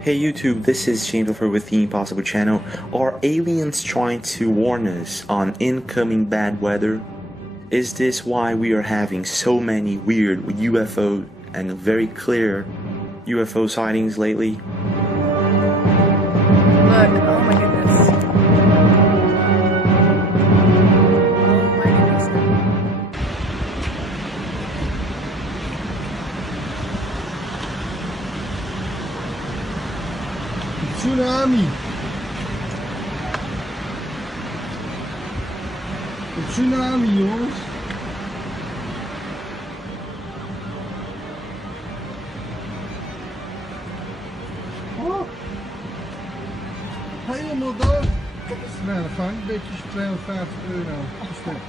Hey YouTube, this is James Over with the Impossible channel. Are aliens trying to warn us on incoming bad weather? Is this why we are having so many weird UFO and very clear UFO sightings lately? Look, oh my goodness. Oh my goodness. Tsunami. Een tsunami, jongens. Oh. Helemaal dood. Nou, dan ga ik een beetje 250 euro. Stuk.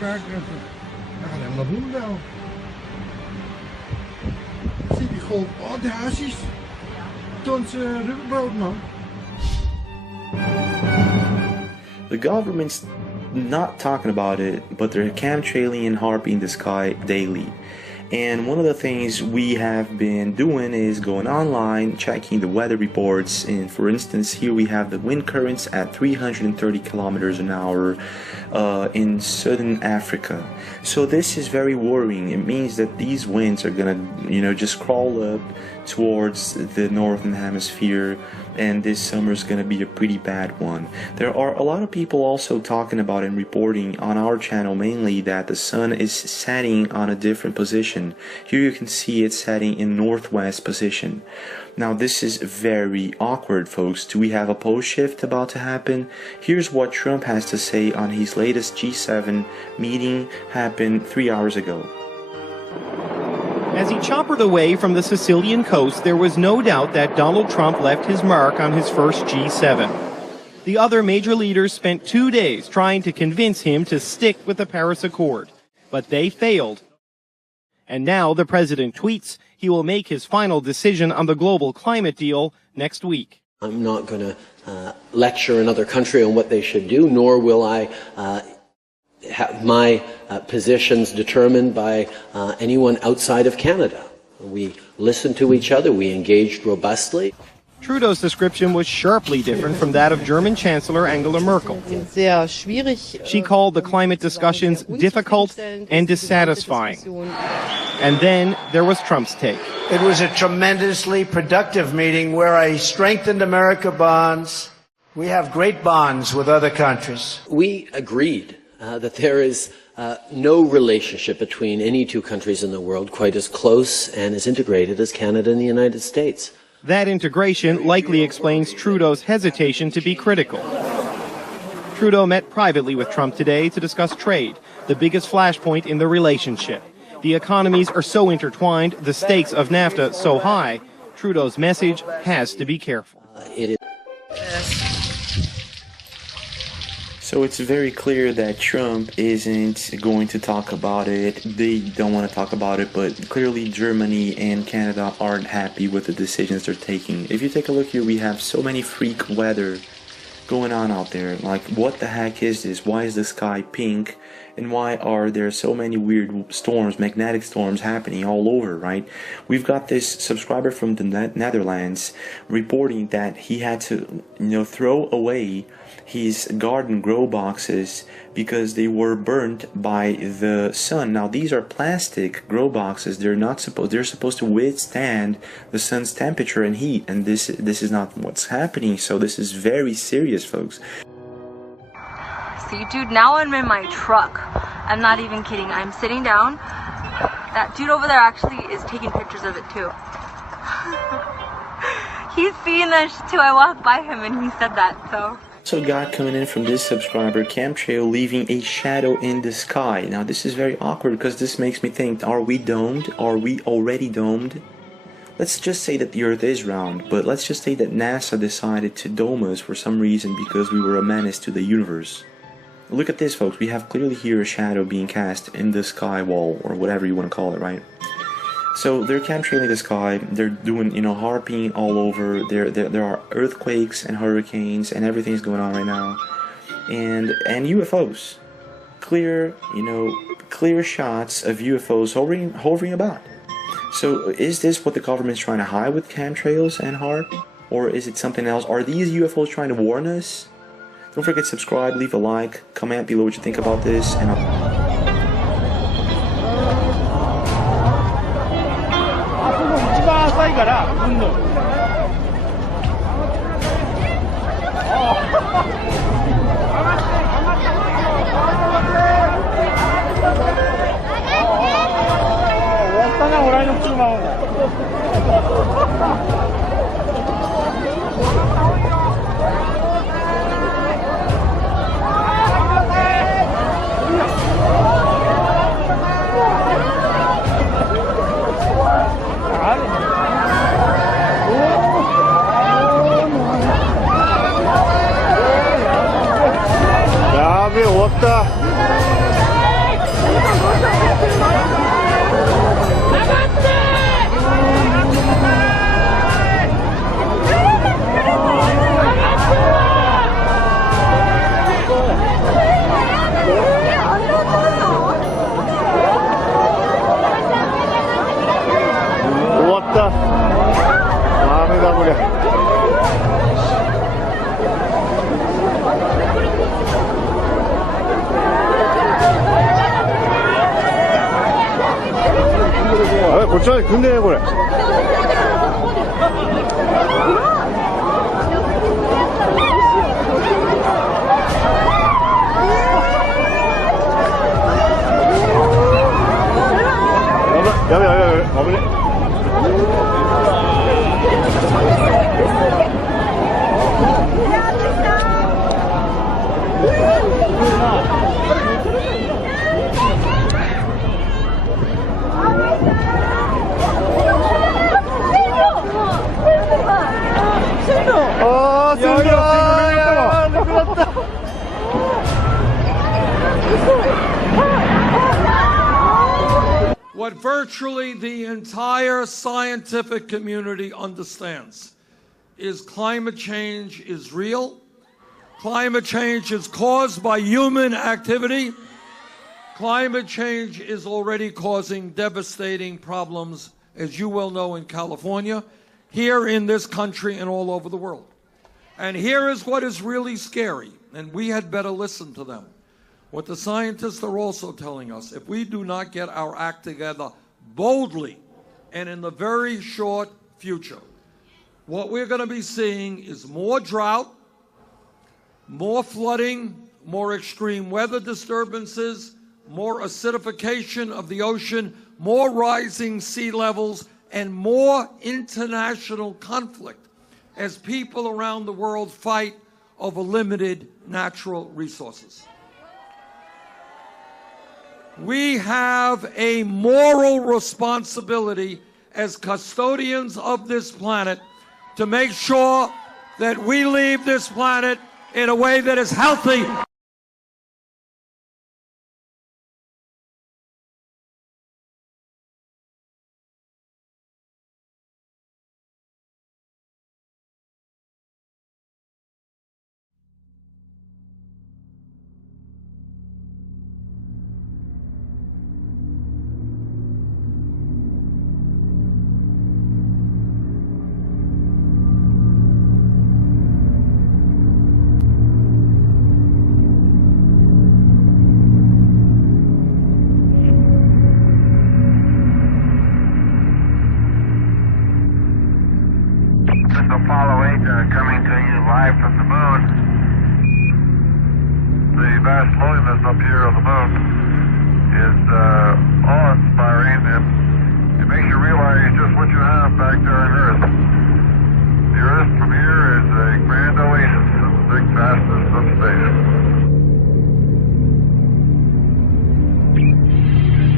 Kijk even. Ja, helemaal doen wel. Zie die golf. Oh, daar is iets. Tons rubberboot, man. The government's not talking about it, but they're chemtrailing harping the sky daily. And one of the things we have been doing is going online, checking the weather reports, and for instance here we have the wind currents at 330 kilometers an hour in southern Africa. So this is very worrying. It means that these winds are gonna, just crawl up towards the northern hemisphere, and this summer is going to be a pretty bad one. There are a lot of people also talking about and reporting on our channel mainly that the sun is setting on a different position. Here you can see it setting in northwest position. Now this is very awkward, folks. Do we have a pole shift about to happen? Here's what Trump has to say on his latest G7 meeting happened 3 hours ago. As he choppered away from the Sicilian coast, there was no doubt that Donald Trump left his mark on his first G7. The other major leaders spent 2 days trying to convince him to stick with the Paris Accord, but they failed. And now the president tweets he will make his final decision on the global climate deal next week. I'm not going to lecture another country on what they should do, nor will I have my positions determined by anyone outside of Canada. We listened to each other, we engaged robustly. Trudeau's description was sharply different from that of German Chancellor Angela Merkel. She called the climate discussions difficult and dissatisfying. And then there was Trump's take. It was a tremendously productive meeting where I strengthened America bonds. We have great bonds with other countries. We agreed that there is no relationship between any two countries in the world quite as close and as integrated as Canada and the United States. That integration likely explains Trudeau's hesitation to be critical. Trudeau met privately with Trump today to discuss trade, the biggest flashpoint in the relationship. The economies are so intertwined, the stakes of NAFTA so high, Trudeau's message has to be careful. It is. So it's very clear that Trump isn't going to talk about it. They don't want to talk about it, but clearly Germany and Canada aren't happy with the decisions they're taking. If you take a look here, we have so many freak weather going on out there. Like, what the heck is this? Why is the sky pink? And why are there so many weird storms, magnetic storms happening all over, right? We've got this subscriber from the Netherlands reporting that he had to, throw away his garden grow boxes because they were burnt by the sun. Now these are plastic grow boxes. They're supposed to withstand the sun's temperature and heat, and this is not what's happening. So this is very serious, folks. See, dude, now I'm in my truck. I'm not even kidding. I'm sitting down. That dude over there actually is taking pictures of it too. He's seeing this too. I walked by him and he said that, so. So got coming in from this subscriber, chemtrail leaving a shadow in the sky. Now this is very awkward because this makes me think, are we domed? Are we already domed? Let's just say that the Earth is round, but let's just say that NASA decided to dome us for some reason because we were a menace to the universe. Look at this, folks. We have clearly here a shadow being cast in the sky wall, or whatever you want to call it, right? So they're chemtrailing the sky. They're doing, harping all over. There are earthquakes and hurricanes and everything's going on right now, and UFOs. Clear shots of UFOs hovering about. So is this what the government's trying to hide with chemtrails and HAARP? Or is it something else? Are these UFOs trying to warn us? Don't forget to subscribe, leave a like, comment below what you think about this, and 근데 그래. What virtually the entire scientific community understands is climate change is real. Climate change is caused by human activity. Climate change is already causing devastating problems, as you well know, in California, here in this country, and all over the world. And here is what is really scary, and we had better listen to them. What the scientists are also telling us, if we do not get our act together boldly and in the very short future, what we're going to be seeing is more drought, more flooding, more extreme weather disturbances, more acidification of the ocean, more rising sea levels, and more international conflict as people around the world fight over limited natural resources. We have a moral responsibility as custodians of this planet to make sure that we leave this planet in a way that is healthy. Apollo 8 coming to you live from the moon. The vast loneliness up here on the moon is awe-inspiring, and it makes you realize just what you have back there on Earth. The Earth from here is a grand oasis in the big vastness of space.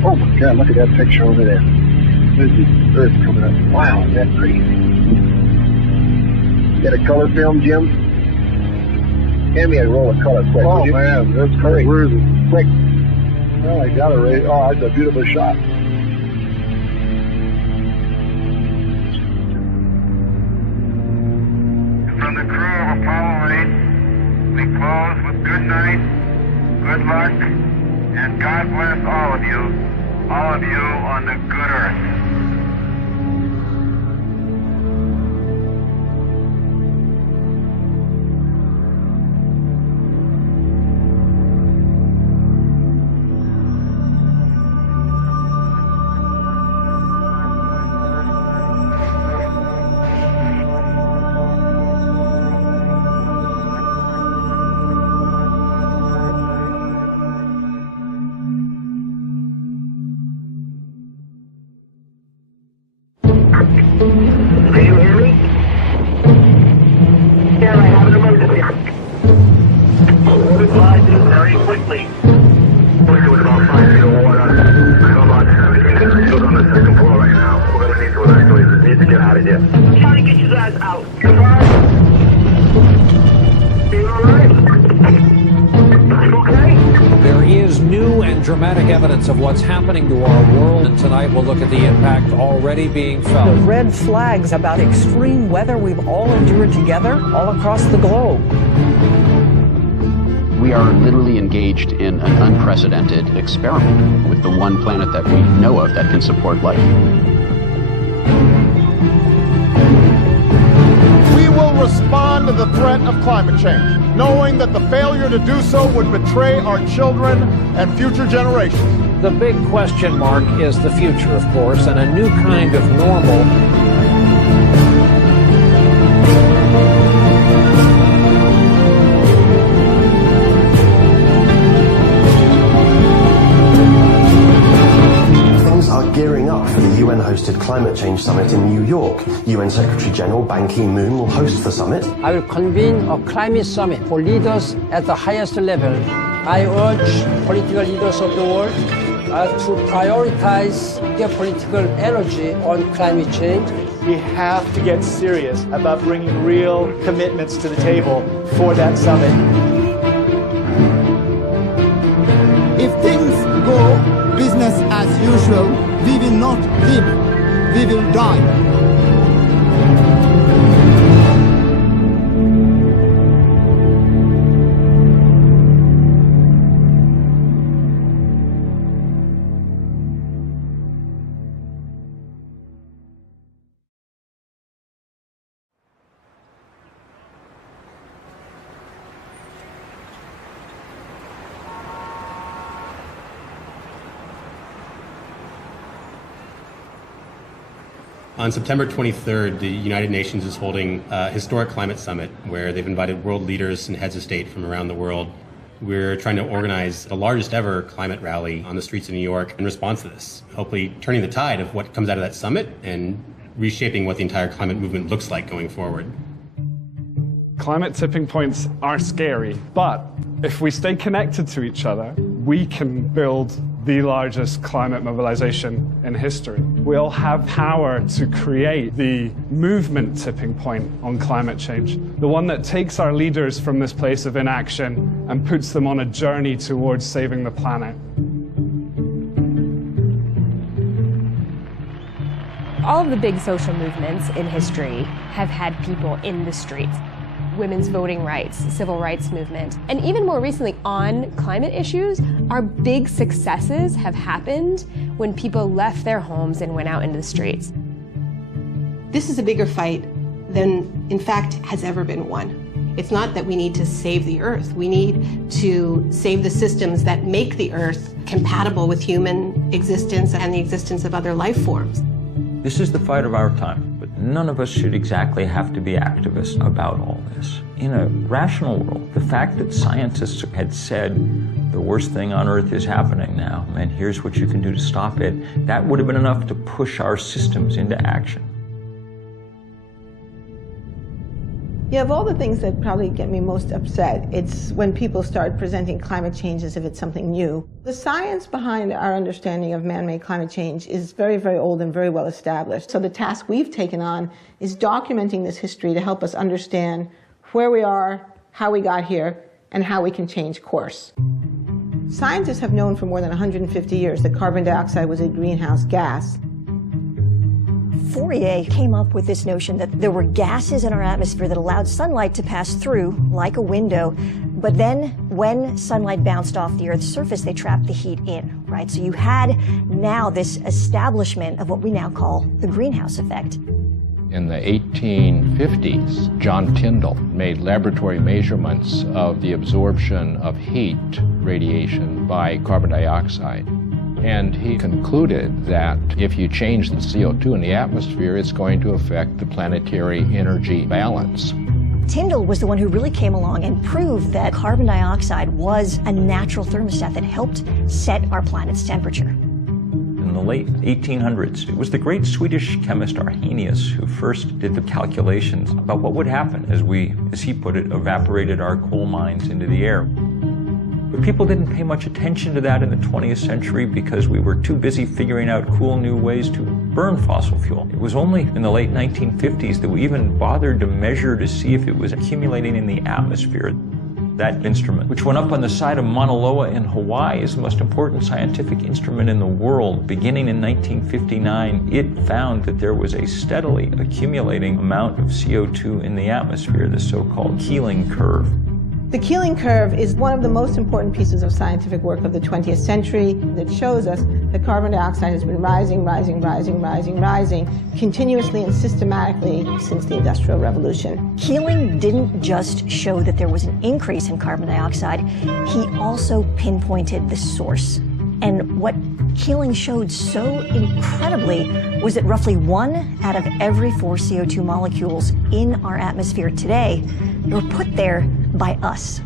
Oh my God, look at that picture over there. There's the Earth coming up. Wow, is that pretty? Get a color film, Jim? Hand me a roll of color quick. Oh man, that's great. Where is it? Quick. Oh, I got it right. Oh, that's a beautiful shot. From the crew of Apollo 8, we close with good night, good luck, and God bless all of you on the good Earth. Can you hear me? Yeah, I have an emergency. We'll advise you very quickly. We're with about 5 feet of water. I have about 17 individuals on the second floor right now. We're going to need to evacuate. We need to get out of here. I'm trying to get you guys out. Are you alright? You okay? There is new and dramatic evidence of what's happening to our world, and tonight we'll look at the impact already being felt. The red flags about extreme weather we've all endured together all across the globe. We are literally engaged in an unprecedented experiment with the one planet that we know of that can support life. We will respond to the threat of climate change, knowing that the failure to do so would betray our children and future generations. The big question mark is the future, of course, and a new kind of normal. Gearing up for the UN-hosted Climate Change Summit in New York. UN Secretary General Ban Ki-moon will host the summit. I will convene a climate summit for leaders at the highest level. I urge political leaders of the world to prioritize their political energy on climate change. We have to get serious about bringing real commitments to the table for that summit. If things go business as usual, we will not live, we will die. On September 23rd, the United Nations is holding a historic climate summit where they've invited world leaders and heads of state from around the world. We're trying to organize the largest ever climate rally on the streets of New York in response to this, hopefully turning the tide of what comes out of that summit and reshaping what the entire climate movement looks like going forward. Climate tipping points are scary, but if we stay connected to each other, we can build the largest climate mobilization in history. We'll have power to create the movement tipping point on climate change, the one that takes our leaders from this place of inaction and puts them on a journey towards saving the planet. All of the big social movements in history have had people in the streets. Women's voting rights, civil rights movement, and even more recently on climate issues, our big successes have happened when people left their homes and went out into the streets. This is a bigger fight than, in fact, has ever been won. It's not that we need to save the Earth. We need to save the systems that make the Earth compatible with human existence and the existence of other life forms. This is the fight of our time, but none of us should exactly have to be activists about all this. In a rational world, the fact that scientists had said the worst thing on Earth is happening now, and here's what you can do to stop it, that would have been enough to push our systems into action. Yeah, of all the things that probably get me most upset, it's when people start presenting climate change as if it's something new. The science behind our understanding of man-made climate change is very, very old and very well established. So the task we've taken on is documenting this history to help us understand where we are, how we got here, and how we can change course. Scientists have known for more than 150 years that carbon dioxide was a greenhouse gas. Fourier came up with this notion that there were gases in our atmosphere that allowed sunlight to pass through like a window, but then when sunlight bounced off the Earth's surface, they trapped the heat in, right? So you had now this establishment of what we now call the greenhouse effect. In the 1850s, John Tyndall made laboratory measurements of the absorption of heat radiation by carbon dioxide. And he concluded that if you change the CO2 in the atmosphere, it's going to affect the planetary energy balance. Tyndall was the one who really came along and proved that carbon dioxide was a natural thermostat that helped set our planet's temperature. In the late 1800s. It was the great Swedish chemist Arrhenius who first did the calculations about what would happen as we, as he put it, evaporated our coal mines into the air. But people didn't pay much attention to that in the 20th century because we were too busy figuring out cool new ways to burn fossil fuel. It was only in the late 1950s that we even bothered to measure to see if it was accumulating in the atmosphere. That instrument, which went up on the side of Mauna Loa in Hawaii, is the most important scientific instrument in the world. Beginning in 1959, it found that there was a steadily accumulating amount of CO2 in the atmosphere, the so-called Keeling curve. The Keeling curve is one of the most important pieces of scientific work of the 20th century that shows us that carbon dioxide has been rising continuously and systematically since the Industrial Revolution. Keeling didn't just show that there was an increase in carbon dioxide, he also pinpointed the source. And what Keeling showed so incredibly was that roughly 1 out of every 4 CO2 molecules in our atmosphere today were put there by us.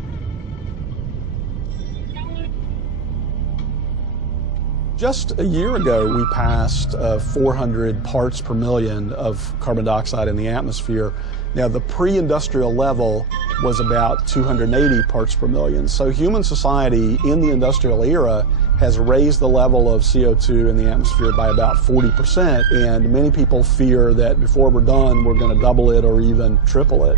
Just a year ago, we passed 400 parts per million of carbon dioxide in the atmosphere. Now, the pre-industrial level was about 280 parts per million. So human society in the industrial era has raised the level of CO2 in the atmosphere by about 40%, and many people fear that before we're done, we're going to double it or even triple it.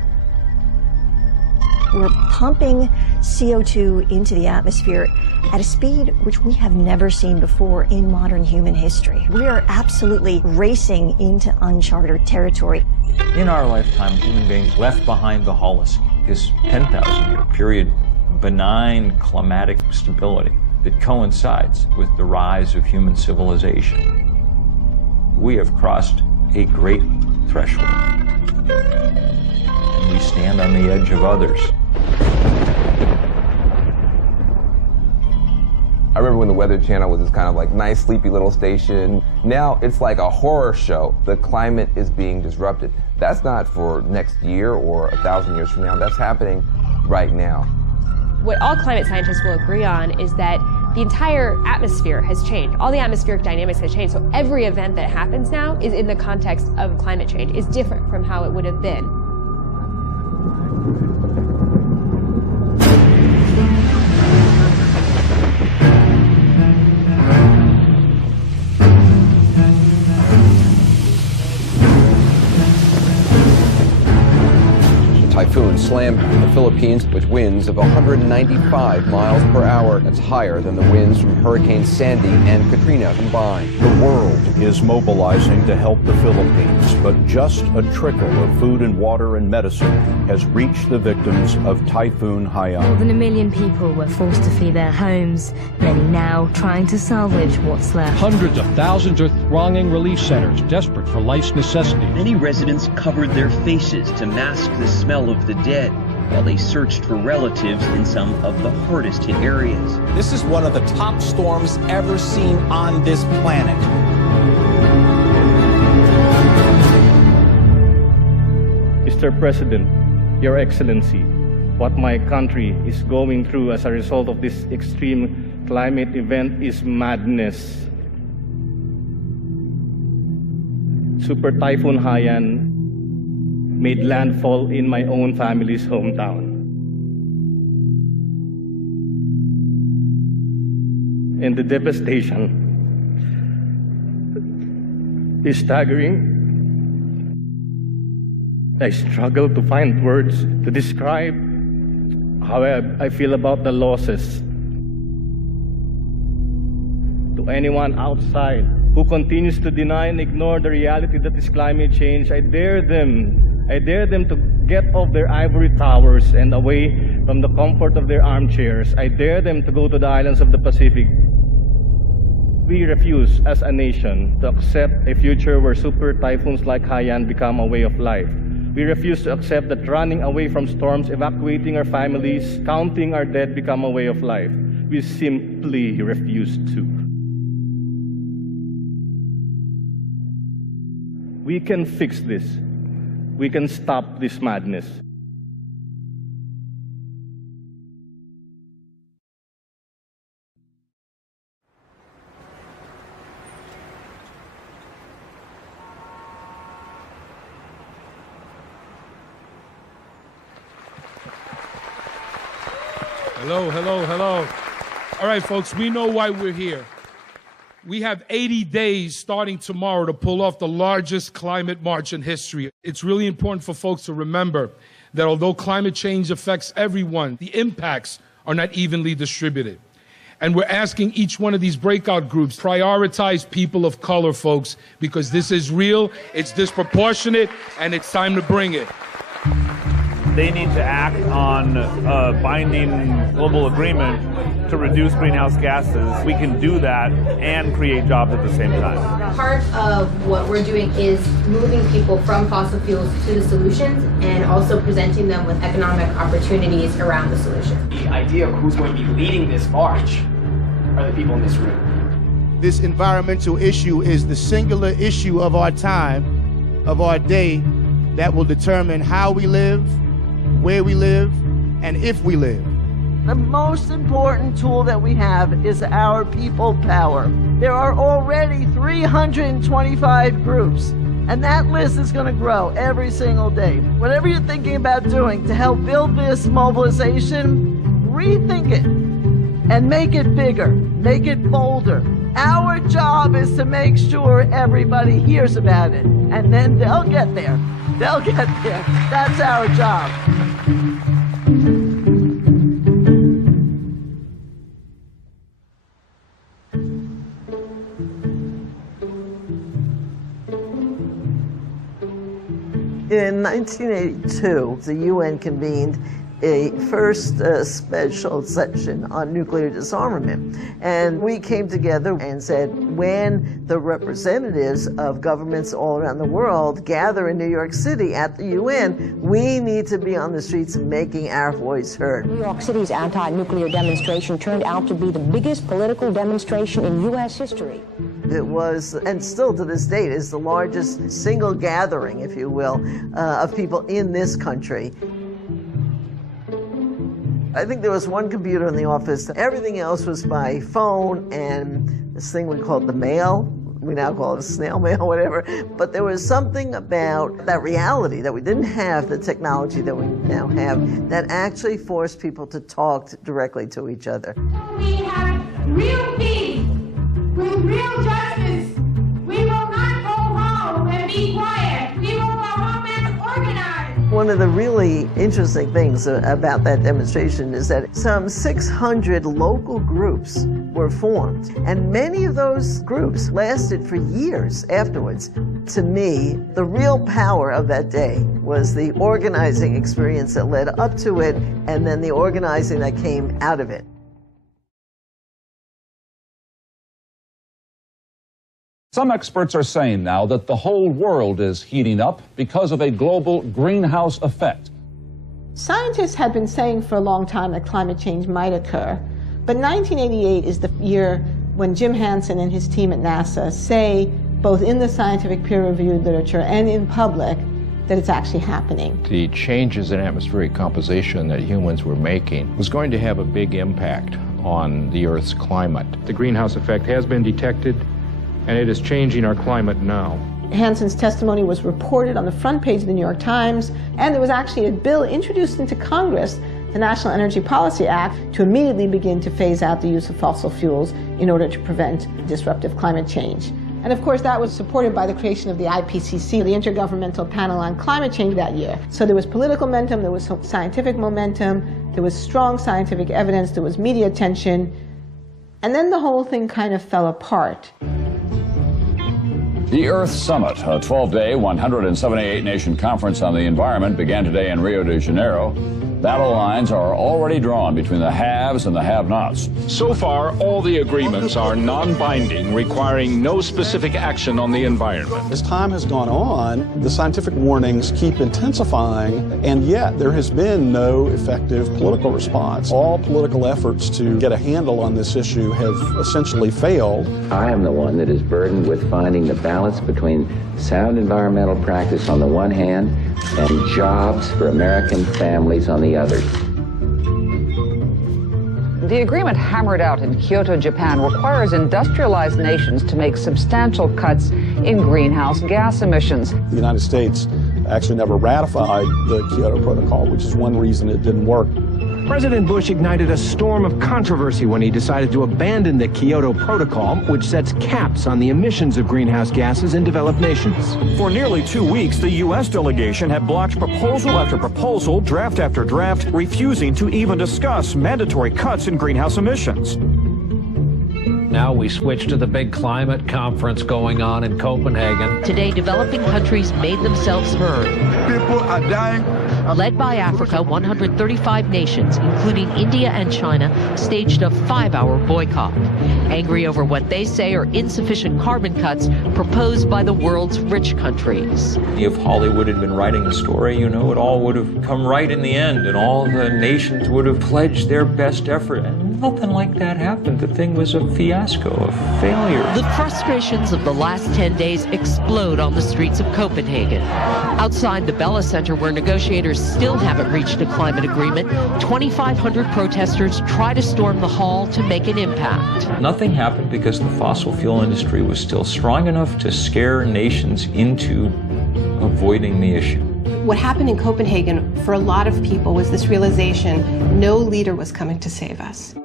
We're pumping CO2 into the atmosphere at a speed which we have never seen before in modern human history. We are absolutely racing into uncharted territory. In our lifetime, human beings left behind the Holocene, this 10,000-year period of benign climatic stability that coincides with the rise of human civilization. We have crossed a great threshold, and we stand on the edge of others. I remember when the Weather Channel was this kind of like nice, sleepy little station. Now it's like a horror show. The climate is being disrupted. That's not for next year or 1,000 years from now. That's happening right now. What all climate scientists will agree on is that the entire atmosphere has changed. All the atmospheric dynamics has changed. So every event that happens now is in the context of climate change, is different from how it would have been. Typhoon slammed the Philippines with winds of 195 miles per hour. That's higher than the winds from Hurricane Sandy and Katrina combined. The world is mobilizing to help the Philippines, but just a trickle of food and water and medicine has reached the victims of Typhoon Haiyan. More than 1 million people were forced to flee their homes, many now trying to salvage what's left. Hundreds of thousands are thronging relief centers, desperate for life's necessities. Many residents covered their faces to mask the smell of the dead while they searched for relatives in some of the hardest hit areas. This is one of the top storms ever seen on this planet. Mr. President, Your Excellency, what my country is going through as a result of this extreme climate event is madness. Super Typhoon Haiyan made landfall in my own family's hometown. And the devastation is staggering. I struggle to find words to describe how I feel about the losses. To anyone outside who continues to deny and ignore the reality that is climate change, I dare them to get off their ivory towers and away from the comfort of their armchairs. I dare them to go to the islands of the Pacific. We refuse as a nation to accept a future where super typhoons like Haiyan become a way of life. We refuse to accept that running away from storms, evacuating our families, counting our dead become a way of life. We simply refuse to. We can fix this. We can stop this madness. Hello, hello, hello. All right, folks, we know why we're here. We have 80 days starting tomorrow to pull off the largest climate march in history. It's really important for folks to remember that although climate change affects everyone, the impacts are not evenly distributed. And we're asking each one of these breakout groups, prioritize people of color, folks, because this is real, it's disproportionate, and it's time to bring it. They need to act on a binding global agreement to reduce greenhouse gases. We can do that and create jobs at the same time. Part of what we're doing is moving people from fossil fuels to the solutions and also presenting them with economic opportunities around the solution. The idea of who's going to be leading this march are the people in this room. This environmental issue is the singular issue of our time, of our day, that will determine how we live, where we live, and if we live. The most important tool that we have is our people power. There are already 325 groups, and that list is going to grow every single day. Whatever you're thinking about doing to help build this mobilization, rethink it and make it bigger, make it bolder. Our job is to make sure everybody hears about it, and then they'll get there. They'll get there. That's our job. In 1982, the UN convened a first special session on nuclear disarmament. And we came together and said, when the representatives of governments all around the world gather in New York City at the UN, we need to be on the streets making our voice heard. New York City's anti-nuclear demonstration turned out to be the biggest political demonstration in U.S. history. It was, and still to this date, is the largest single gathering, if you will, of people in this country. I think there was one computer in the office. Everything else was by phone and this thing we called the mail. We now call it a snail mail, whatever. But there was something about that reality that we didn't have the technology that we now have that actually forced people to talk directly to each other. We have real peace with real justice. We will not go home and be quiet. We will go home and organize. One of the really interesting things about that demonstration is that some 600 local groups were formed, and many of those groups lasted for years afterwards. To me, the real power of that day was the organizing experience that led up to it, and then the organizing that came out of it. Some experts are saying now that the whole world is heating up because of a global greenhouse effect. Scientists had been saying for a long time that climate change might occur, but 1988 is the year when Jim Hansen and his team at NASA say, both in the scientific peer-reviewed literature and in public, that it's actually happening. The changes in atmospheric composition that humans were making was going to have a big impact on the Earth's climate. The greenhouse effect has been detected, and it is changing our climate now. Hansen's testimony was reported on the front page of the New York Times, and there was actually a bill introduced into Congress, the National Energy Policy Act, to immediately begin to phase out the use of fossil fuels in order to prevent disruptive climate change. And of course, that was supported by the creation of the IPCC, the Intergovernmental Panel on Climate Change, that year. So there was political momentum, there was scientific momentum, there was strong scientific evidence, there was media attention, and then the whole thing kind of fell apart. The Earth Summit, a 12-day, 178-nation conference on the environment, began today in Rio de Janeiro. Battle lines are already drawn between the haves and the have-nots. So far, all the agreements are non-binding, requiring no specific action on the environment. As time has gone on, the scientific warnings keep intensifying, and yet there has been no effective political response. All political efforts to get a handle on this issue have essentially failed. I am the one that is burdened with finding the balance between sound environmental practice on the one hand and jobs for American families on the other. The agreement hammered out in Kyoto, Japan, requires industrialized nations to make substantial cuts in greenhouse gas emissions. The United States actually never ratified the Kyoto Protocol, which is one reason it didn't work. President Bush ignited a storm of controversy when he decided to abandon the Kyoto Protocol, which sets caps on the emissions of greenhouse gases in developed nations. For nearly 2 weeks, the U.S. delegation had blocked proposal after proposal, draft after draft, refusing to even discuss mandatory cuts in greenhouse emissions. Now we switch to the big climate conference going on in Copenhagen. Today, developing countries made themselves heard. People are dying. Led by Africa, 135 nations, including India and China, staged a 5-hour boycott, angry over what they say are insufficient carbon cuts proposed by the world's rich countries. If Hollywood had been writing the story, you know, it all would have come right in the end, and all the nations would have pledged their best effort. And nothing like that happened. The thing was a fiasco, a failure. The frustrations of the last 10 days explode on the streets of Copenhagen. Outside the Bella Center, where negotiators still haven't reached a climate agreement, 2,500 protesters try to storm the hall to make an impact. Nothing happened because the fossil fuel industry was still strong enough to scare nations into avoiding the issue. What happened in Copenhagen for a lot of people was this realization no leader was coming to save us.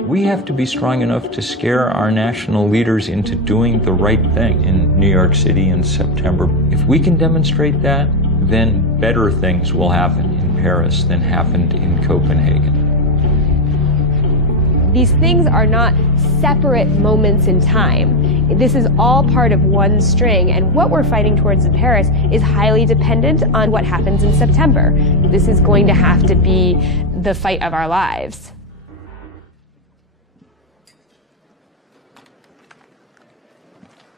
We have to be strong enough to scare our national leaders into doing the right thing in New York City in September. If we can demonstrate that, then better things will happen in Paris than happened in Copenhagen. These things are not separate moments in time. This is all part of one string, and what we're fighting towards in Paris is highly dependent on what happens in September. This is going to have to be the fight of our lives.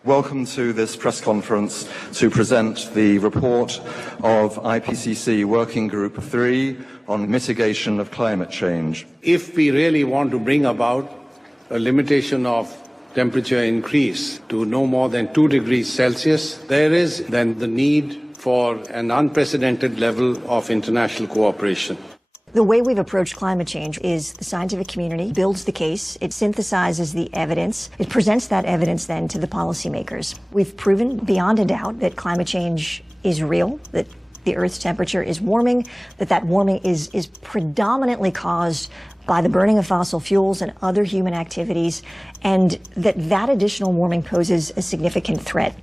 Welcome to this press conference to present the report of IPCC Working Group 3 on mitigation of climate change. If we really want to bring about a limitation of temperature increase to no more than 2 degrees Celsius, there is then the need for an unprecedented level of international cooperation. The way we've approached climate change is the scientific community builds the case, it synthesizes the evidence, it presents that evidence then to the policymakers. We've proven beyond a doubt that climate change is real, that the Earth's temperature is warming, that warming is predominantly caused by the burning of fossil fuels and other human activities, and that additional warming poses a significant threat.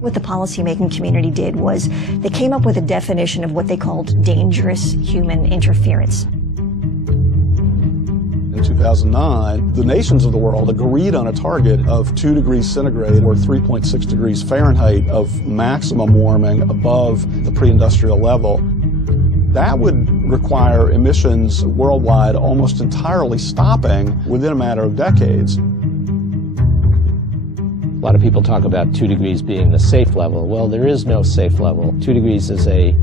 What the policymaking community did was they came up with a definition of what they called dangerous human interference. In 2009, the nations of the world agreed on a target of 2 degrees centigrade or 3.6 degrees Fahrenheit of maximum warming above the pre-industrial level. That would require emissions worldwide almost entirely stopping within a matter of decades. A lot of people talk about 2 degrees being the safe level. Well, there is no safe level. 2 degrees is a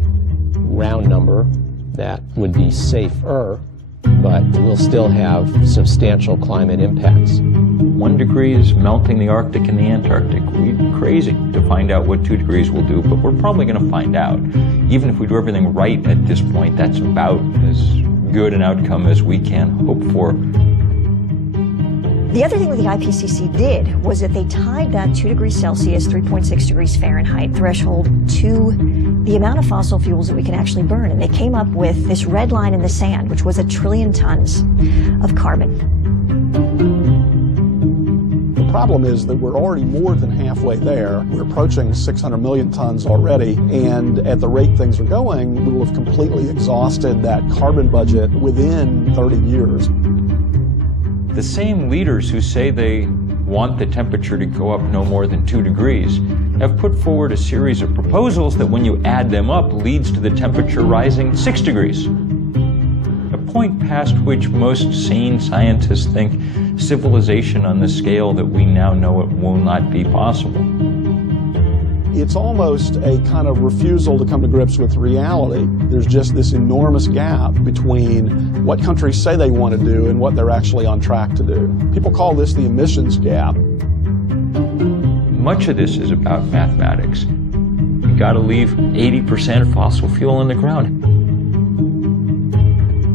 round number that would be safer, but we'll still have substantial climate impacts. 1 degree is melting the Arctic and the Antarctic. We'd be crazy to find out what 2 degrees will do, but we're probably going to find out. Even if we do everything right at this point, that's about as good an outcome as we can hope for. The other thing that the IPCC did was that they tied that 2 degrees Celsius, 3.6 degrees Fahrenheit threshold to the amount of fossil fuels that we can actually burn. And they came up with this red line in the sand, which was 1 trillion tons of carbon. The problem is that we're already more than halfway there. We're approaching 600 million tons already, and at the rate things are going, we will have completely exhausted that carbon budget within 30 years. The same leaders who say they want the temperature to go up no more than 2 degrees have put forward a series of proposals that when you add them up leads to the temperature rising 6 degrees. A point past which most sane scientists think civilization on the scale that we now know it will not be possible. It's almost a kind of refusal to come to grips with reality. There's just this enormous gap between what countries say they want to do and what they're actually on track to do. People call this the emissions gap. Much of this is about mathematics. You've got to leave 80% of fossil fuel in the ground.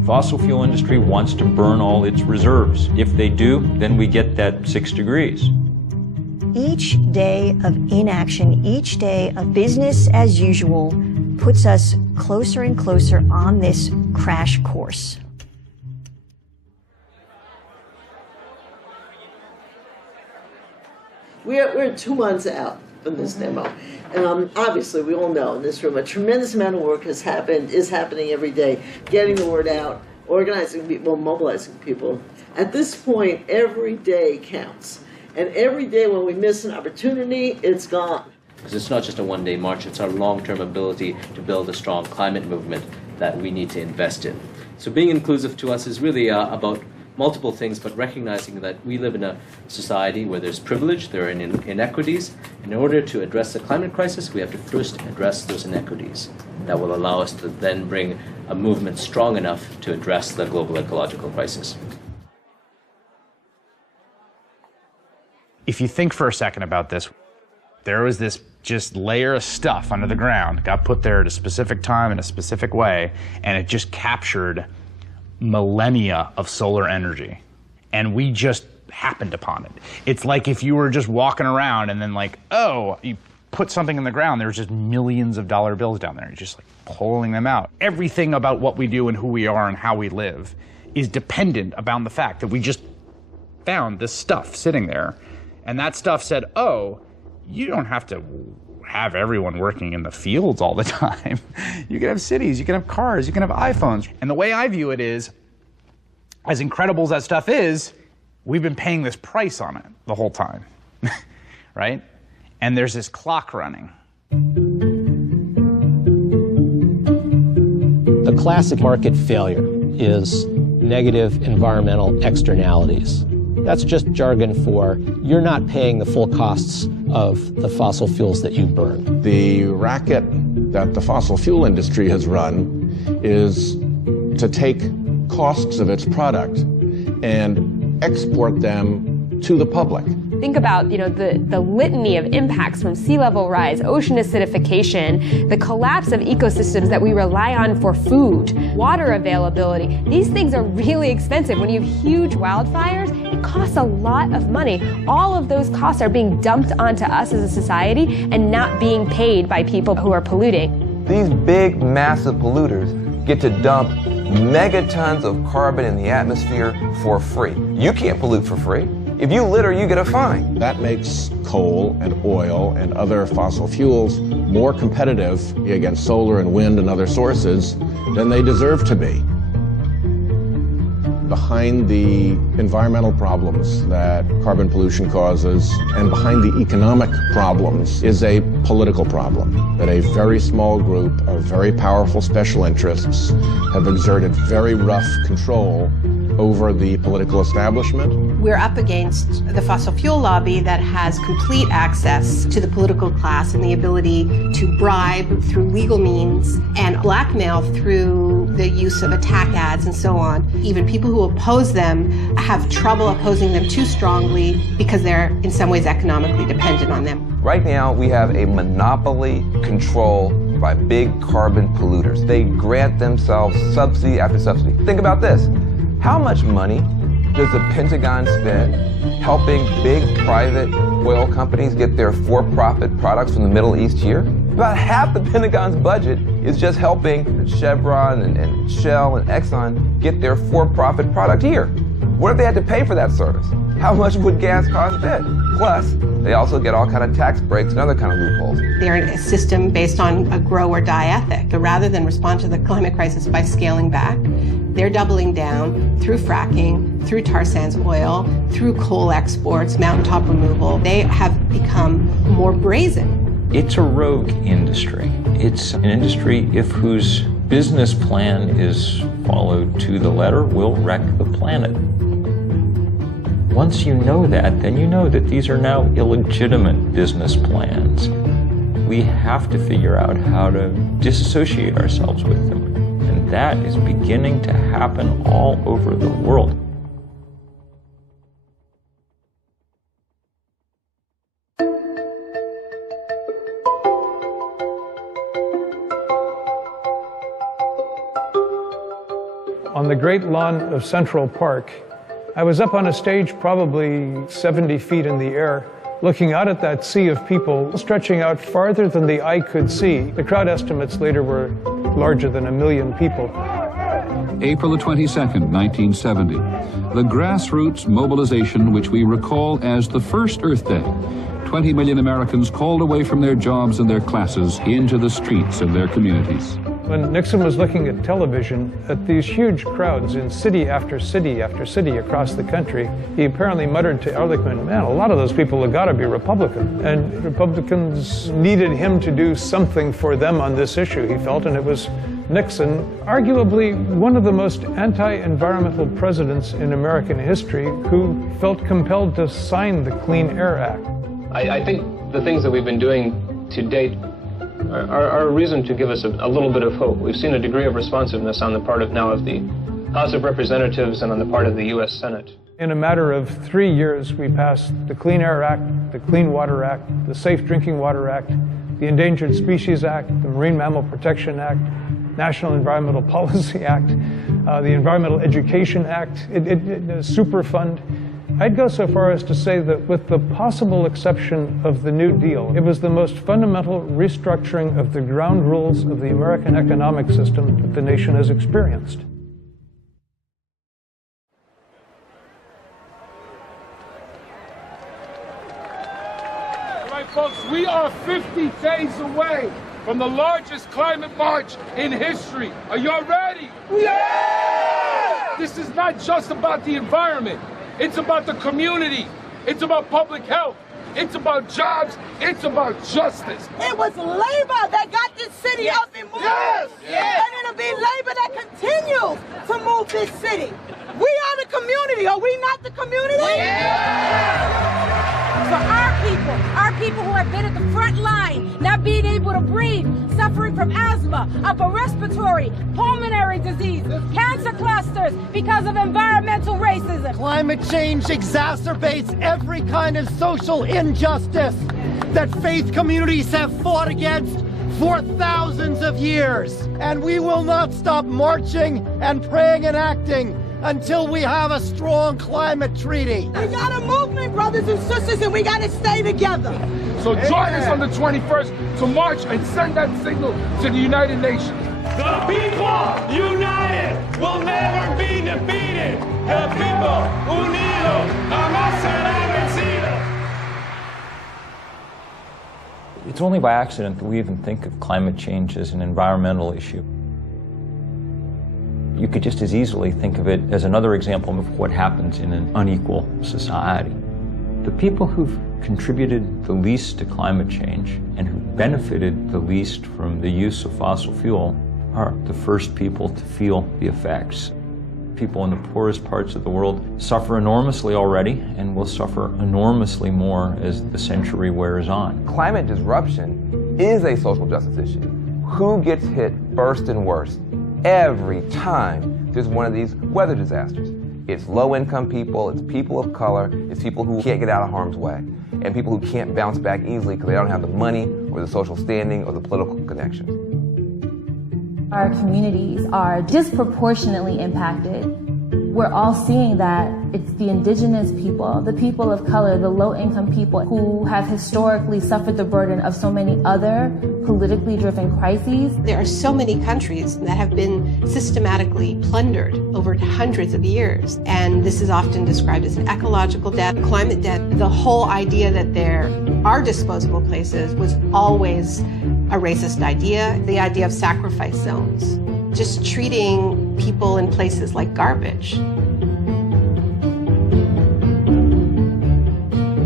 Fossil fuel industry wants to burn all its reserves. If they do, then we get that 6 degrees. Each day of inaction, each day of business as usual puts us closer and closer on this crash course. We're 2 months out from this demo. Obviously, we all know in this room a tremendous amount of work is happening every day, getting the word out, organizing people, mobilizing people. At this point, every day counts. And every day when we miss an opportunity, it's gone. Because it's not just a one-day march, it's our long-term ability to build a strong climate movement that we need to invest in. So being inclusive to us is really about multiple things, but recognizing that we live in a society where there's privilege, there are inequities. In order to address the climate crisis, we have to first address those inequities. That will allow us to then bring a movement strong enough to address the global ecological crisis. If you think for a second about this, there was this just layer of stuff under the ground, got put there at a specific time in a specific way, and it just captured millennia of solar energy, and we just happened upon it. It's like if you were just walking around and then like, oh, you put something in the ground, there's just millions of dollar bills down there, you're just like pulling them out. Everything about what we do and who we are and how we live is dependent upon the fact that we just found this stuff sitting there, and that stuff said, oh, you don't have to have everyone working in the fields all the time. You can have cities, you can have cars, you can have iPhones. And the way I view it is, as incredible as that stuff is, we've been paying this price on it the whole time, right? And there's this clock running. The classic market failure is negative environmental externalities. That's just jargon for you're not paying the full costs of the fossil fuels that you burn. The racket that the fossil fuel industry has run is to take costs of its product and export them to the public. Think about, the litany of impacts from sea level rise, ocean acidification, the collapse of ecosystems that we rely on for food, water availability. These things are really expensive. When you have huge wildfires, it costs a lot of money. All of those costs are being dumped onto us as a society and not being paid by people who are polluting. These big, massive polluters get to dump megatons of carbon in the atmosphere for free. You can't pollute for free. If you litter, you get a fine. That makes coal and oil and other fossil fuels more competitive against solar and wind and other sources than they deserve to be. Behind the environmental problems that carbon pollution causes and behind the economic problems is a political problem that a very small group of very powerful special interests have exerted very rough control over the political establishment. We're up against the fossil fuel lobby that has complete access to the political class and the ability to bribe through legal means and blackmail through the use of attack ads and so on. Even people who oppose them have trouble opposing them too strongly because they're in some ways economically dependent on them. Right now, we have a monopoly control by big carbon polluters. They grant themselves subsidy after subsidy. Think about this. How much money does the Pentagon spend helping big private oil companies get their for-profit products from the Middle East here? About half the Pentagon's budget is just helping Chevron and Shell and Exxon get their for-profit product here. What if they had to pay for that service? How much would gas cost then? Plus, they also get all kind of tax breaks and other kind of loopholes. They're in a system based on a grow or die ethic. But rather than respond to the climate crisis by scaling back, they're doubling down through fracking, through tar sands oil, through coal exports, mountaintop removal. They have become more brazen. It's a rogue industry. It's an industry whose business plan is followed to the letter will wreck the planet. Once you know that, then you know that these are now illegitimate business plans. We have to figure out how to disassociate ourselves with them. And that is beginning to happen all over the world. On the great lawn of Central Park, I was up on a stage probably 70 feet in the air looking out at that sea of people stretching out farther than the eye could see. The crowd estimates later were larger than 1 million people. April the 22nd, 1970. The grassroots mobilization which we recall as the first Earth Day. 20 million Americans called away from their jobs and their classes into the streets of their communities. When Nixon was looking at television at these huge crowds in city after city after city across the country, he apparently muttered to Ehrlichman, man, a lot of those people have got to be Republican. And Republicans needed him to do something for them on this issue, he felt, and it was Nixon, arguably one of the most anti-environmental presidents in American history, who felt compelled to sign the Clean Air Act. I think the things that we've been doing to date are a reason to give us a little bit of hope. We've seen a degree of responsiveness on the part of now of the House of Representatives and on the part of the U.S. Senate. In a matter of 3 years, we passed the Clean Air Act, the Clean Water Act, the Safe Drinking Water Act, the Endangered Species Act, the Marine Mammal Protection Act, National Environmental Policy Act, the Environmental Education Act, Superfund. I'd go so far as to say that with the possible exception of the New Deal, it was the most fundamental restructuring of the ground rules of the American economic system that the nation has experienced. All right, folks, we are 50 days away from the largest climate march in history. Are y'all ready? Yeah! This is not just about the environment. It's about the community. It's about public health. It's about jobs. It's about justice. It was labor that got this city up and moving. Yes! Yes! And it'll be labor that continues to move this city. We are the community. Are we not the community? Yeah! For our people who have been at the front line, not being able to breathe, suffering from asthma, upper respiratory, pulmonary disease, cancer clusters because of environmental racism. Climate change exacerbates every kind of social injustice that faith communities have fought against for thousands of years. And we will not stop marching and praying and acting until we have a strong climate treaty. We got a movement, brothers and sisters, and we got to stay together. So join us on the 21st to march and send that signal to the United Nations. The people united will never be defeated. El people unido jamás será vencido. It's only by accident that we even think of climate change as an environmental issue. You could just as easily think of it as another example of what happens in an unequal society. The people who've contributed the least to climate change and who benefited the least from the use of fossil fuel are the first people to feel the effects. People in the poorest parts of the world suffer enormously already and will suffer enormously more as the century wears on. Climate disruption is a social justice issue. Who gets hit first and worst every time there's one of these weather disasters? It's low-income people, it's people of color, it's people who can't get out of harm's way, and people who can't bounce back easily because they don't have the money or the social standing or the political connections. Our communities are disproportionately impacted. We're all seeing that it's the indigenous people, the people of color, the low-income people who have historically suffered the burden of so many other politically driven crises. There are so many countries that have been systematically plundered over hundreds of years, and this is often described as an ecological debt, climate debt. The whole idea that there are disposable places was always a racist idea, the idea of sacrifice zones, just treating people in places like garbage.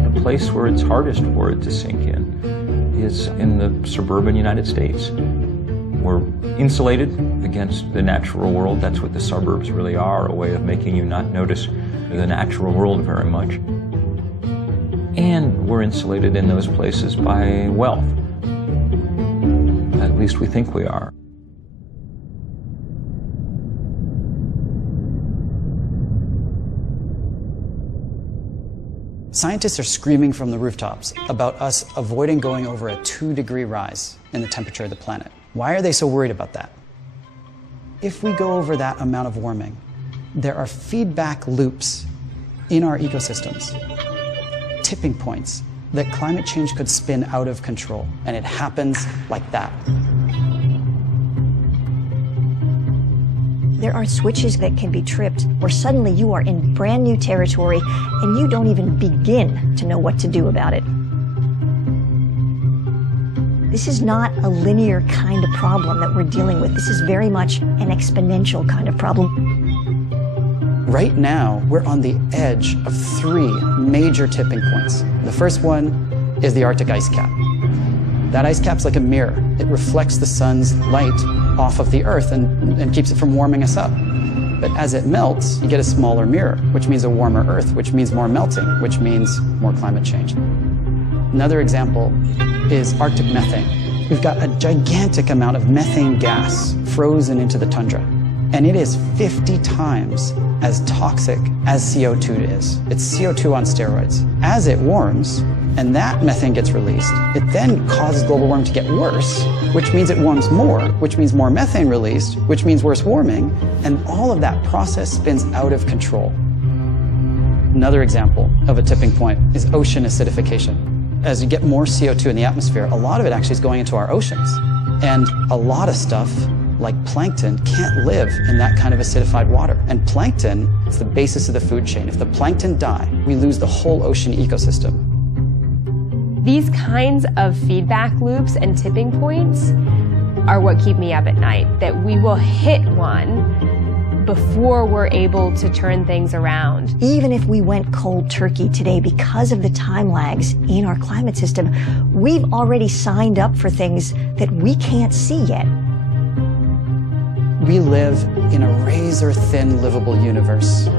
The place where it's hardest for it to sink in is in the suburban United States. We're insulated against the natural world. That's what the suburbs really are, a way of making you not notice the natural world very much. And we're insulated in those places by wealth. At least we think we are. Scientists are screaming from the rooftops about us avoiding going over a 2-degree rise in the temperature of the planet. Why are they so worried about that? If we go over that amount of warming, there are feedback loops in our ecosystems, tipping points that climate change could spin out of control, and it happens like that. There are switches that can be tripped where suddenly you are in brand new territory and you don't even begin to know what to do about it. This is not a linear kind of problem that we're dealing with. This is very much an exponential kind of problem. Right now, we're on the edge of 3 major tipping points. The first one is the Arctic ice cap. That ice cap's like a mirror. It reflects the sun's light off of the Earth and keeps it from warming us up. But as it melts, you get a smaller mirror, which means a warmer Earth, which means more melting, which means more climate change. Another example is Arctic methane. We've got a gigantic amount of methane gas frozen into the tundra, and it is 50 times as toxic as CO2 is. It's CO2 on steroids. As it warms, and that methane gets released, it then causes global warming to get worse, which means it warms more, which means more methane released, which means worse warming, and all of that process spins out of control. Another example of a tipping point is ocean acidification. As you get more CO2 in the atmosphere, a lot of it actually is going into our oceans. And a lot of stuff, like plankton, can't live in that kind of acidified water. And plankton is the basis of the food chain. If the plankton die, we lose the whole ocean ecosystem. These kinds of feedback loops and tipping points are what keep me up at night, that we will hit one before we're able to turn things around. Even if we went cold turkey today because of the time lags in our climate system, we've already signed up for things that we can't see yet. We live in a razor-thin livable universe.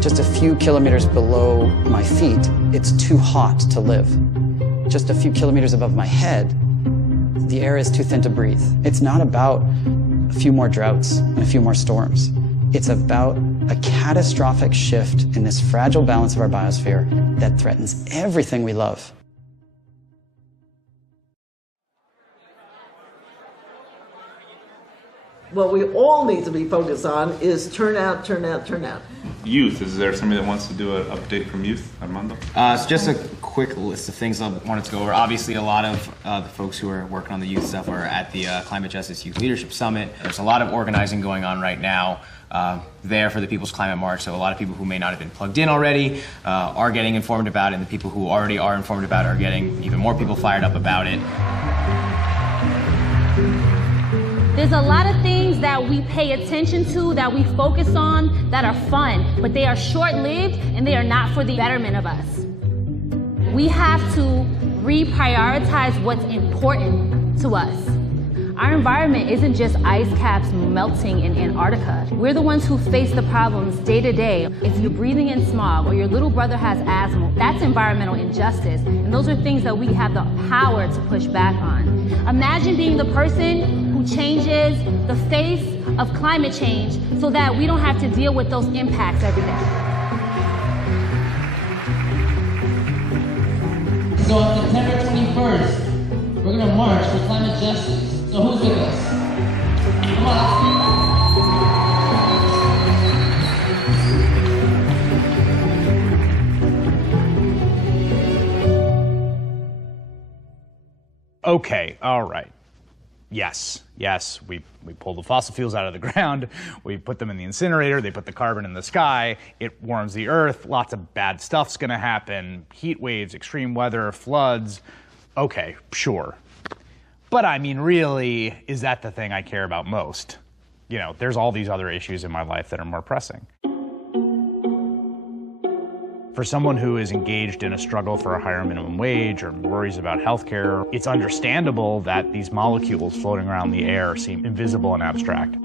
Just a few kilometers below my feet, it's too hot to live. Just a few kilometers above my head, the air is too thin to breathe. It's not about a few more droughts and a few more storms. It's about a catastrophic shift in this fragile balance of our biosphere that threatens everything we love. What we all need to be focused on is turnout, turnout, turnout. Youth, is there somebody that wants to do an update from youth, Armando? So just a quick list of things I wanted to go over. Obviously, a lot of the folks who are working on the youth stuff are at the Climate Justice Youth Leadership Summit. There's a lot of organizing going on right now there for the People's Climate March, so a lot of people who may not have been plugged in already are getting informed about it, and the people who already are informed about it are getting even more people fired up about it. There's a lot of things that we pay attention to, that we focus on, that are fun, but they are short-lived and they are not for the betterment of us. We have to reprioritize what's important to us. Our environment isn't just ice caps melting in Antarctica. We're the ones who face the problems day to day. If you're breathing in smog or your little brother has asthma, that's environmental injustice. And those are things that we have the power to push back on. Imagine being the person who changes the face of climate change so that we don't have to deal with those impacts every day. So on September 21st, we're gonna march for climate justice. So who's with us? Come on, Okay, all right. Yes, we pull the fossil fuels out of the ground, we put them in the incinerator, they put the carbon in the sky, it warms the earth, lots of bad stuff's gonna happen, heat waves, extreme weather, floods. Okay, sure. But I mean, really, is that the thing I care about most? You know, there's all these other issues in my life that are more pressing. For someone who is engaged in a struggle for a higher minimum wage or worries about healthcare, it's understandable that these molecules floating around the air seem invisible and abstract.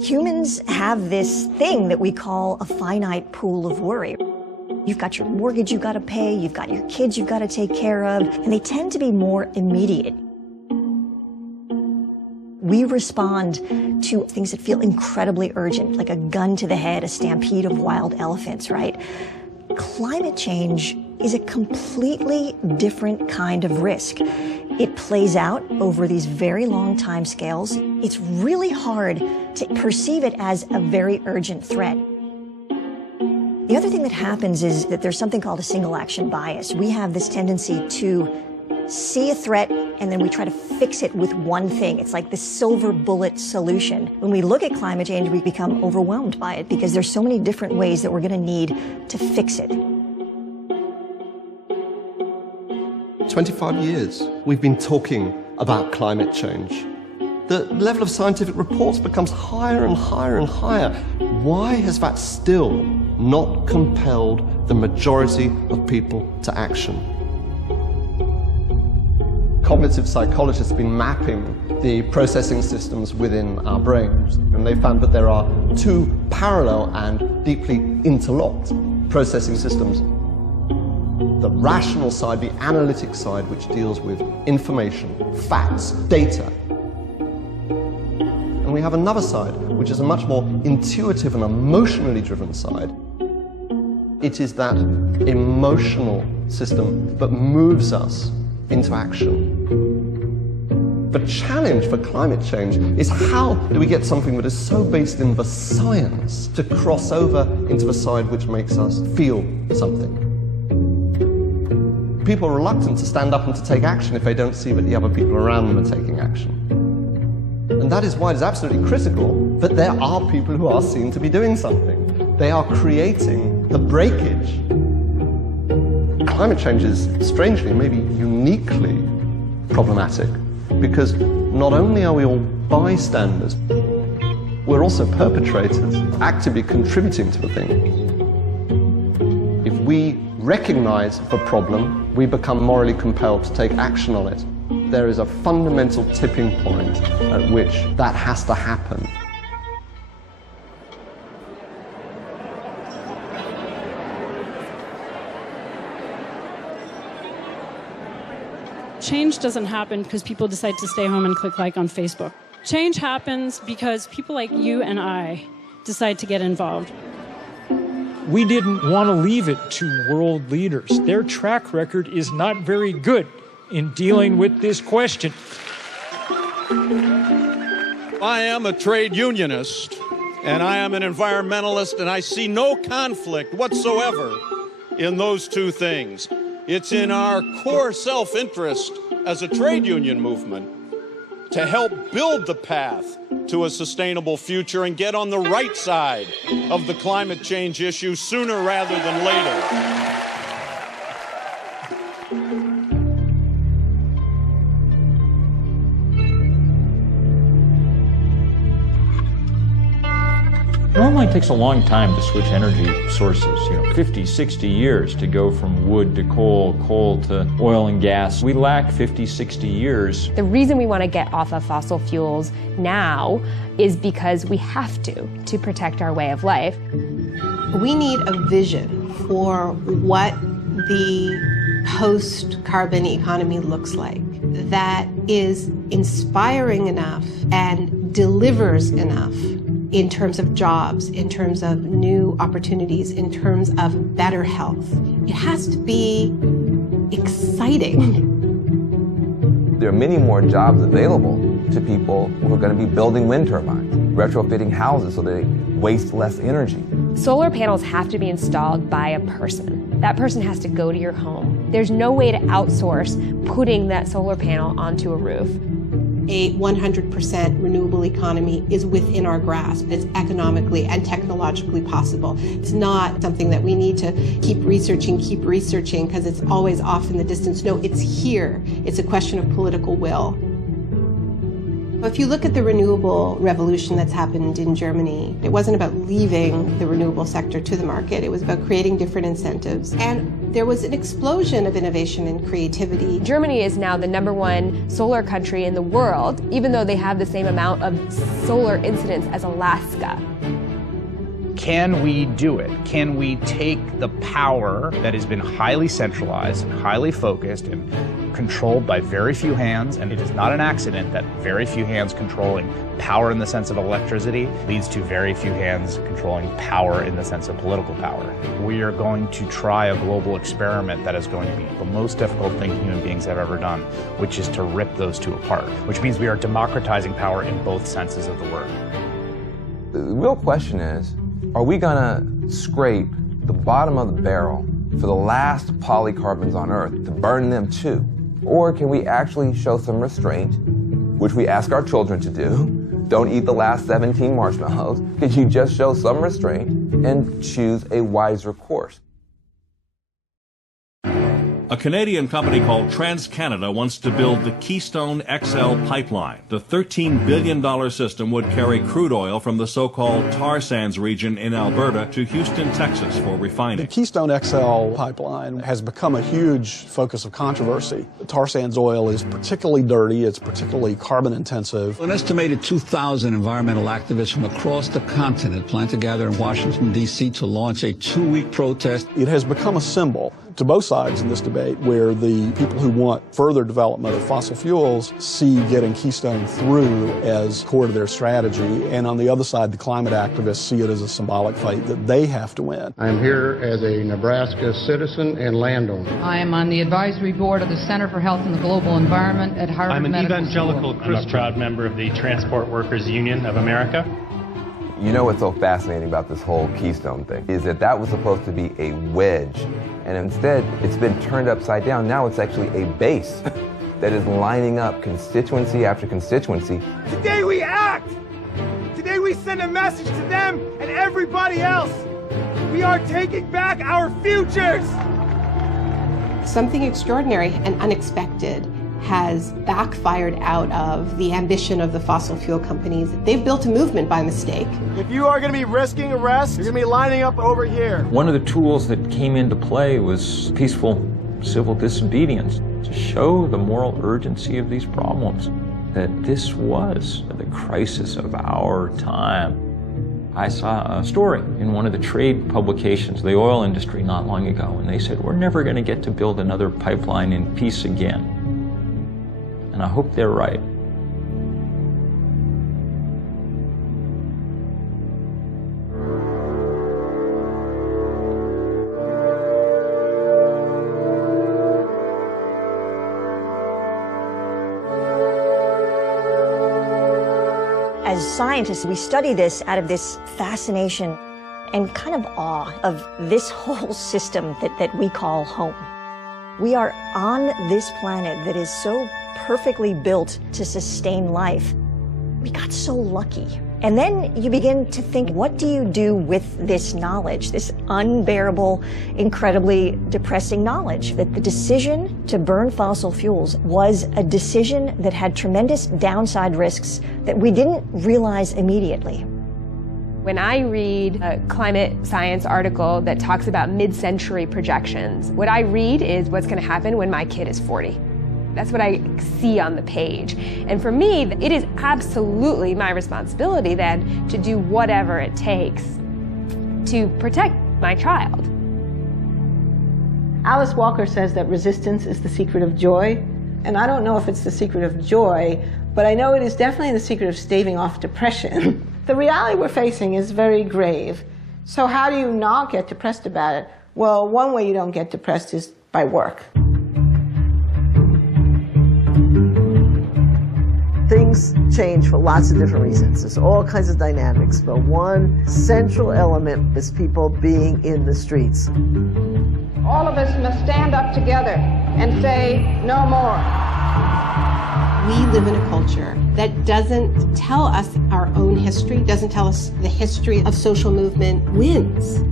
Humans have this thing that we call a finite pool of worry. You've got your mortgage you've got to pay, you've got your kids you've got to take care of, and they tend to be more immediate. We respond to things that feel incredibly urgent, like a gun to the head, a stampede of wild elephants, right? Climate change is a completely different kind of risk. It plays out over these very long time scales. It's really hard to perceive it as a very urgent threat. The other thing that happens is that there's something called a single action bias. We have this tendency to see a threat and then we try to fix it with one thing. It's like the silver bullet solution. When we look at climate change, we become overwhelmed by it because there's so many different ways that we're going to need to fix it. 25 years we've been talking about climate change. The level of scientific reports becomes higher and higher and higher. Why has that still not compelled the majority of people to action? Cognitive psychologists have been mapping the processing systems within our brains, and they found that there are two parallel and deeply interlocked processing systems. The rational side, the analytic side, which deals with information, facts, data. And we have another side, which is a much more intuitive and emotionally driven side. It is that emotional system that moves us into action. The challenge for climate change is how do we get something that is so based in the science to cross over into the side which makes us feel something. People are reluctant to stand up and to take action if they don't see that the other people around them are taking action. And that is why it's absolutely critical that there are people who are seen to be doing something. They are creating the breakage. Climate change is strangely, maybe uniquely problematic because not only are we all bystanders, we're also perpetrators, actively contributing to the thing. If we recognize the problem, we become morally compelled to take action on it. There is a fundamental tipping point at which that has to happen. Change doesn't happen because people decide to stay home and click like on Facebook. Change happens because people like you and I decide to get involved. We didn't want to leave it to world leaders. Their track record is not very good in dealing with this question. I am a trade unionist, and I am an environmentalist, and I see no conflict whatsoever in those two things. It's in our core self-interest as a trade union movement to help build the path to a sustainable future and get on the right side of the climate change issue sooner rather than later. It normally takes a long time to switch energy sources, 50, 60 years to go from wood to coal, coal to oil and gas. We lack 50, 60 years. The reason we want to get off of fossil fuels now is because we have to protect our way of life. We need a vision for what the post-carbon economy looks like that is inspiring enough and delivers enough in terms of jobs, in terms of new opportunities, in terms of better health. It has to be exciting. There are many more jobs available to people who are going to be building wind turbines, retrofitting houses so they waste less energy. Solar panels have to be installed by a person. That person has to go to your home. There's no way to outsource putting that solar panel onto a roof. A 100% renewable economy is within our grasp. It's economically and technologically possible. It's not something that we need to keep researching because it's always off in the distance. No, it's here. It's a question of political will. If you look at the renewable revolution that's happened in Germany, it wasn't about leaving the renewable sector to the market. It was about creating different incentives. And there was an explosion of innovation and creativity. Germany is now the #1 solar country in the world, even though they have the same amount of solar incidence as Alaska. Can we do it? Can we take the power that has been highly centralized and highly focused and controlled by very few hands, and it is not an accident that very few hands controlling power in the sense of electricity leads to very few hands controlling power in the sense of political power. We are going to try a global experiment that is going to be the most difficult thing human beings have ever done, which is to rip those two apart, which means we are democratizing power in both senses of the word. The real question is, are we going to scrape the bottom of the barrel for the last polycarbons on Earth, to burn them too? Or can we actually show some restraint, which we ask our children to do? Don't eat the last 17 marshmallows. Can you just show some restraint and choose a wiser course? A Canadian company called TransCanada wants to build the Keystone XL pipeline. The $13 billion system would carry crude oil from the so-called tar sands region in Alberta to Houston, Texas for refining. The Keystone XL pipeline has become a huge focus of controversy. The tar sands oil is particularly dirty, it's particularly carbon intensive. An estimated 2,000 environmental activists from across the continent plan to gather in Washington, D.C. to launch a 2-week protest. It has become a symbol to both sides in this debate, where the people who want further development of fossil fuels see getting Keystone through as core to their strategy, and on the other side, the climate activists see it as a symbolic fight that they have to win. I'm here as a Nebraska citizen and landowner. I am on the advisory board of the Center for Health and the Global Environment at Harvard I'm an Medical evangelical School. Christian. I'm a proud member of the Transport Workers Union of America. You know what's so fascinating about this whole Keystone thing is that that was supposed to be a wedge, and instead it's been turned upside down. Now it's actually a base that is lining up constituency after constituency. Today we act. Today we send a message to them and everybody else. We are taking back our futures. Something extraordinary and unexpected has backfired out of the ambition of the fossil fuel companies. They've built a movement by mistake. If you are going to be risking arrest, you're going to be lining up over here. One of the tools that came into play was peaceful civil disobedience to show the moral urgency of these problems, that this was the crisis of our time. I saw a story in one of the trade publications, the oil industry, not long ago, and they said, we're never going to get to build another pipeline in peace again. And I hope they're right. As scientists, we study this out of this fascination and kind of awe of this whole system that we call home. We are on this planet that is so perfectly built to sustain life. We got so lucky. And then you begin to think, what do you do with this knowledge, this unbearable, incredibly depressing knowledge that the decision to burn fossil fuels was a decision that had tremendous downside risks that we didn't realize immediately. When I read a climate science article that talks about mid-century projections, what I read is what's going to happen when my kid is 40. That's what I see on the page. And for me, it is absolutely my responsibility then to do whatever it takes to protect my child. Alice Walker says that resistance is the secret of joy. And I don't know if it's the secret of joy, but I know it is definitely the secret of staving off depression. The reality we're facing is very grave. So how do you not get depressed about it? Well, one way you don't get depressed is by work. Things change for lots of different reasons. There's all kinds of dynamics, but one central element is people being in the streets. All of us must stand up together and say, no more. We live in a culture that doesn't tell us our own history, doesn't tell us the history of social movement wins.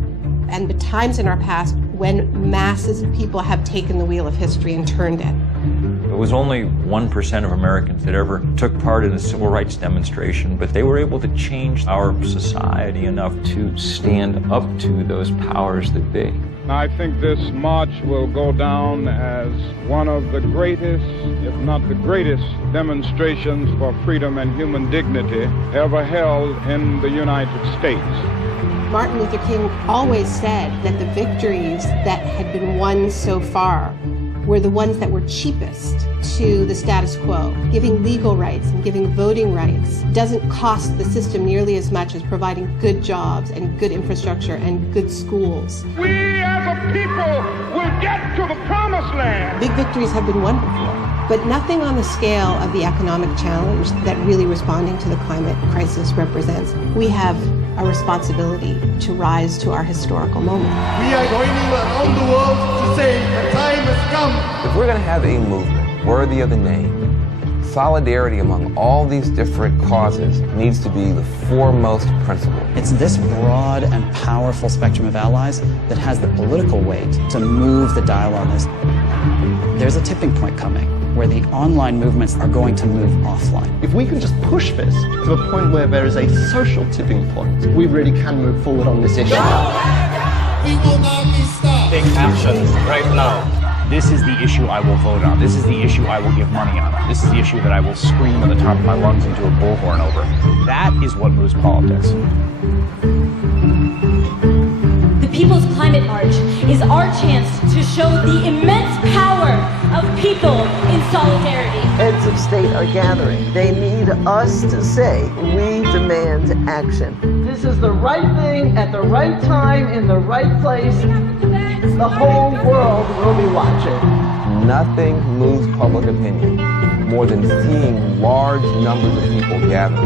And the times in our past when masses of people have taken the wheel of history and turned it. It was only 1% of Americans that ever took part in a civil rights demonstration, but they were able to change our society enough to stand up to those powers that be. I think this march will go down as one of the greatest, if not the greatest, demonstrations for freedom and human dignity ever held in the United States. Martin Luther King always said that the victories that had been won so far were the ones that were cheapest to the status quo. Giving legal rights and giving voting rights doesn't cost the system nearly as much as providing good jobs and good infrastructure and good schools. We as a people will get to the promised land. Big victories have been won before, but nothing on the scale of the economic challenge that really responding to the climate crisis represents. We have a responsibility to rise to our historical moment. We are going around the world to say the time has come. If we're going to have a movement worthy of the name, solidarity among all these different causes needs to be the foremost principle. It's this broad and powerful spectrum of allies that has the political weight to move the dial on this. There's a tipping point coming where the online movements are going to move offline. If we can just push this to a point where there is a social tipping point, we really can move forward on this issue. We will not be stopped. Take action right now. This is the issue I will vote on. This is the issue I will give money on. This is the issue that I will scream at the top of my lungs into a bullhorn over. That is what moves politics. The People's Climate March is our chance to show the immense power of people in solidarity. Heads of state are gathering. They need us to say, we demand action. This is the right thing at the right time in the right place. The whole world will be watching. Nothing moves public opinion more than seeing large numbers of people gather.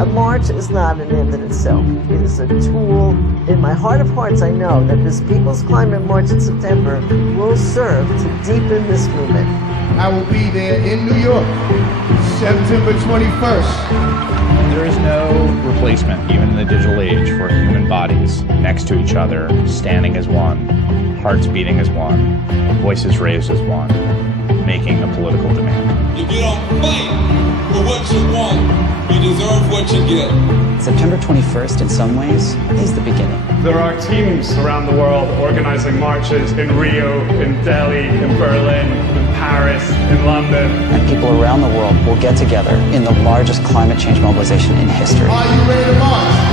A march is not an end in itself. It is a tool. In my heart of hearts, I know that this People's Climate March in September will serve to deepen this movement. I will be there in New York, September 21st. There is no replacement, even in the digital age, for human bodies next to each other, standing as one, hearts beating as one, voices raised as one, making a political demand. If you don't fight for what you want, you deserve what you get. September 21st, in some ways, is the beginning. There are teams around the world organizing marches in Rio, in Delhi, in Berlin, in Paris, in London. And people around the world will get together in the largest climate change mobilization in history. Are you ready to march?